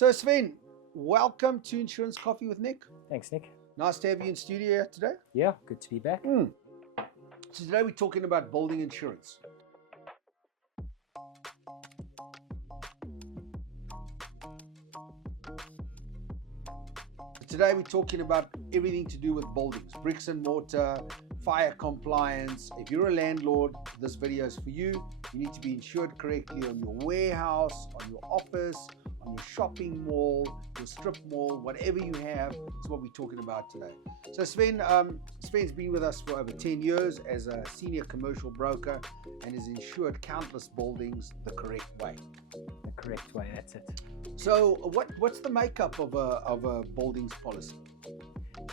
So Sven, welcome to Insurance Coffee with Nic. Thanks, Nick. Nice to have you in studio today. Yeah, good to be back. So today we're talking about building insurance. Today we're talking about everything to do with buildings, bricks and mortar, fire compliance. If you're a landlord, this video is for you. You need to be insured correctly on your warehouse, on your office, on your shopping mall, your strip mall, whatever you have is what we're talking about today. So Sven's been with us for over 10 years as a senior commercial broker and has insured countless buildings the correct way. The correct way, that's it. So what's the makeup of a buildings policy?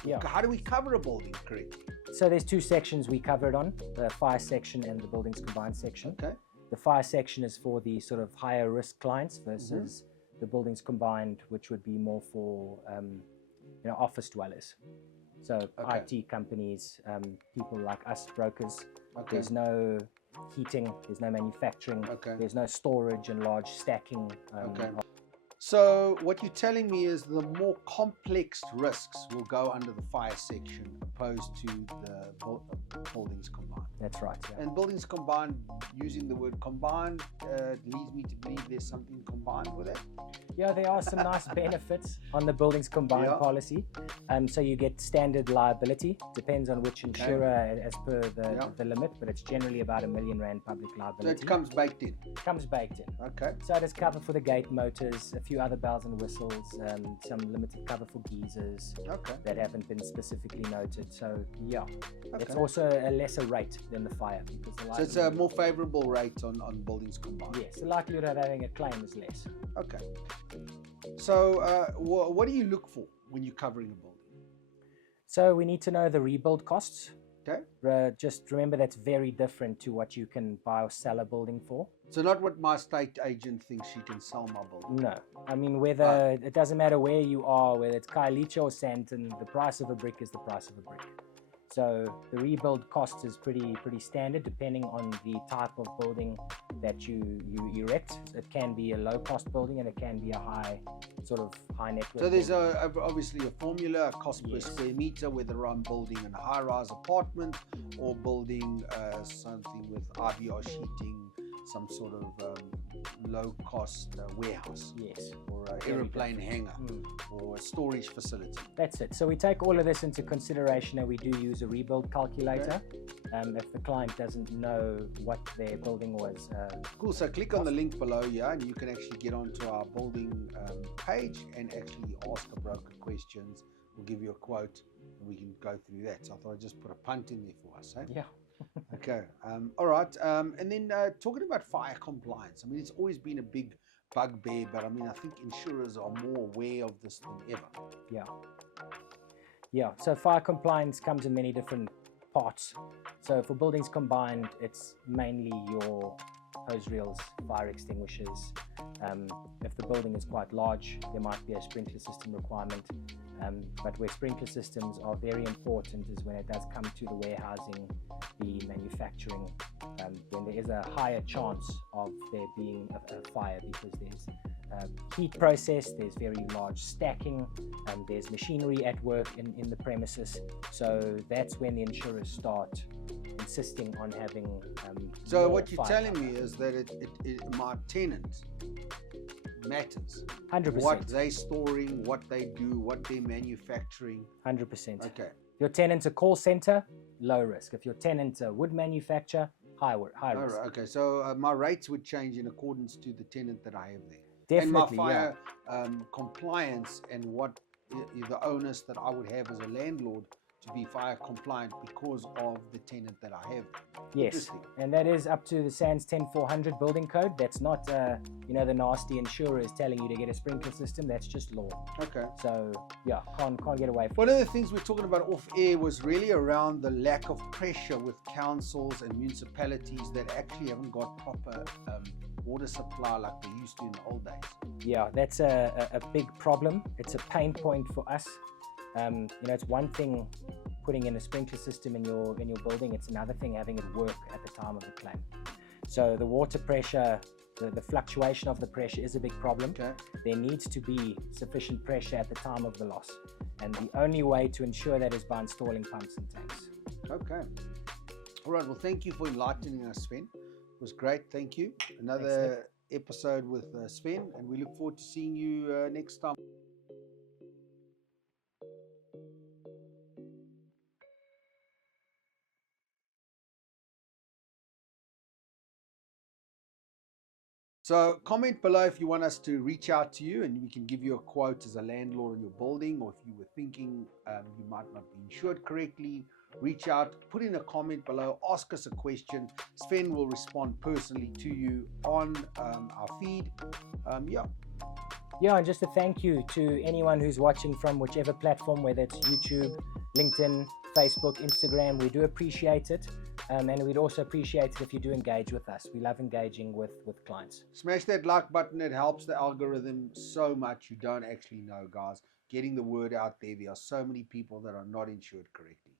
Yeah. How do we cover a building correctly? So there's two sections we cover it on, the fire section and the buildings combined section. Okay. The fire section is for the sort of higher risk clients versus the buildings combined, which would be more for office dwellers. So IT companies, people like us, brokers. Okay. There's no heating, there's no manufacturing, there's no storage and large stacking. So what you're telling me is the more complex risks will go under the fire section opposed to the buildings combined. That's right. Yeah. And buildings combined, using the word combined, leads me to believe there's something combined with it. Yeah, there are some nice benefits on the buildings combined policy. So you get standard liability, depends on which insurer as per the limit, but it's generally about R1 million public liability. So it comes baked in? Comes baked in. Okay. So it is cover for the gate motors, a few other bells and whistles, some limited cover for geysers that haven't been specifically noted. So yeah, it's also a lesser rate than the fire. Because so it's a more favorable rate on buildings combined? Yes, the likelihood of having a claim is less. Okay. So what do you look for when you're covering a building? So we need to know the rebuild costs. Okay. Just remember that's very different to what you can buy or sell a building for. So not what my estate agent thinks she can sell my building. No. I mean, whether it doesn't matter where you are, whether it's Khayelitsha or Sandton, the price of a brick is the price of a brick. So the rebuild cost is pretty standard depending on the type of building that you erect. It can be a low cost building and it can be a high net worth. So there's obviously a formula, a cost per square meter, whether I'm building a high rise apartment or building something with RBR sheeting, some sort of low cost warehouse. Yes. Or an aeroplane hangar or a storage facility. That's it. So we take all of this into consideration and we do use a rebuild calculator if the client doesn't know what their building was. Cool. So click on the link below here and you can actually get onto our building page and actually ask a broker questions. We'll give you a quote and we can go through that. So I thought I'd just put a punt in there for us. Yeah. Okay. All right. And then talking about fire compliance, I mean, it's always been a big bugbear, but I mean, I think insurers are more aware of this than ever. Yeah. So fire compliance comes in many different parts. So for buildings combined, it's mainly your hose reels, fire extinguishers. If the building is quite large, there might be a sprinkler system requirement. But where sprinkler systems are very important is when it does come to the warehousing, the manufacturing, when there is a higher chance of there being a fire because there's heat process, there's very large stacking, there's machinery at work in the premises. So that's when the insurers start insisting on having so what you're telling me is that my tenant matters. 100%. What they're storing, what they do, what they're manufacturing. 100%. Okay. If your tenant's a call center, low risk. If your tenant's a wood manufacturer, high risk. Right, okay, so my rates would change in accordance to the tenant that I have there. Definitely, and my fire compliance and what the onus that I would have as a landlord to be fire compliant because of the tenant that I have. Yes, and that is up to the SANS 10400 building code. That's not, the nasty insurer is telling you to get a sprinkler system. That's just law. Okay. So, yeah, can't get away from it. One of the things we're talking about off air was really around the lack of pressure with councils and municipalities that actually haven't got proper water supply like they used to in the old days. Yeah, that's a big problem. It's a pain point for us. It's one thing putting in a sprinkler system in your building. It's another thing having it work at the time of the claim. So the water pressure the fluctuation of the pressure is a big problem. Okay. There needs to be sufficient pressure at the time of the loss. And the only way to ensure that is by installing pumps and tanks. Okay. All right. Well, thank you for enlightening us, Sven. It was great. Thank you. Another episode with Sven, and we look forward to seeing you next time. So comment below if you want us to reach out to you and we can give you a quote as a landlord on your building, or if you were thinking you might not be insured correctly, reach out, put in a comment below, ask us a question. Sven will respond personally to you on our feed. Yeah, and just a thank you to anyone who's watching from whichever platform, whether it's YouTube, LinkedIn, Facebook, Instagram. We do appreciate it. And we'd also appreciate it if you do engage with us. We love engaging with clients. Smash that like button. It helps the algorithm so much. You don't actually know, guys. Getting the word out there. There are so many people that are not insured correctly.